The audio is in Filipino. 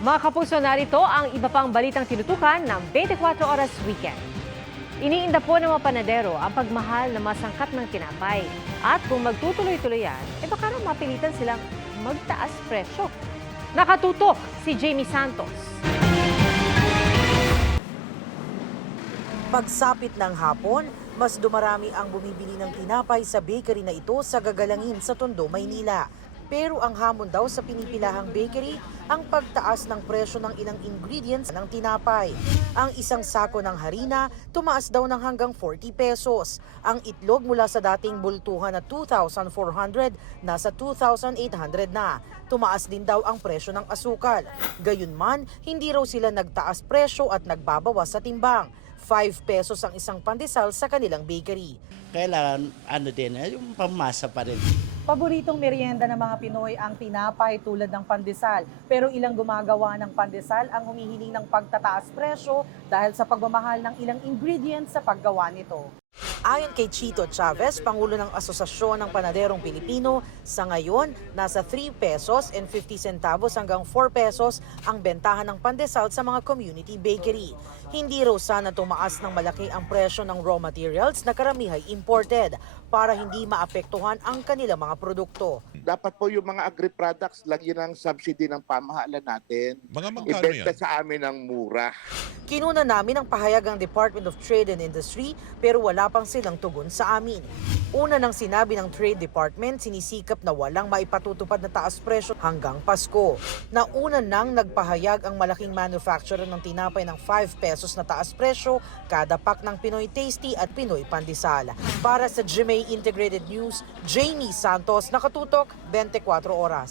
Mga kapuso, narito ang iba pang balitang tinutukan ng 24 Oras Weekend. Iniinda po ng mga panadero ang pagmahal na masangkat ng tinapay. At kung magtutuloy-tuloy yan, baka na mapilitan silang magtaas presyo. Nakatutok si Jamie Santos. Pagsapit ng hapon, mas dumarami ang bumibili ng tinapay sa bakery na ito sa Gagalangin sa Tondo, Maynila. Pero ang hamon daw sa pinipilahang bakery, ang pagtaas ng presyo ng ilang ingredients ng tinapay. Ang isang sako ng harina, tumaas daw ng hanggang 40 pesos. Ang itlog mula sa dating bultuhan na 2,400, nasa 2,800 na. Tumaas din daw ang presyo ng asukal. Gayunman, hindi raw sila nagtaas presyo at nagbabawas sa timbang. 5 pesos ang isang pandesal sa kanilang bakery. Kailangan yung pamasa pa rin. Paboritong merienda ng mga Pinoy ang tinapay tulad ng pandesal. Pero ilang gumagawa ng pandesal ang humihiling ng pagtataas presyo dahil sa pagmamahal ng ilang ingredients sa paggawa nito. Ayon kay Chito Chavez, Pangulo ng Asosasyon ng Panaderong Pilipino, sa ngayon, nasa 3 pesos and 50 centavos hanggang 4 pesos ang bentahan ng pandesal sa mga community bakery. Hindi raw sana tumaas ng malaki ang presyo ng raw materials na karamihay imported para hindi maapektuhan ang kanilang mga produkto. Dapat po yung mga agri-products lagyan ng subsidy ng pamahalaan natin. Mga magkano Ibenta yan? sa amin ng mura. Kinuna namin ang pahayag ng Department of Trade and Industry pero wala pang silang tugon sa amin. Una nang sinabi ng Trade Department, sinisikap na walang maipatutupad na taas presyo hanggang Pasko. Nauna nang nagpahayag ang malaking manufacturer ng tinapay ng 5 pesos na taas presyo kada pack ng Pinoy Tasty at Pinoy Pandesal. Para sa GMA Integrated News, Jamie Santos, nakatutok 24 Oras.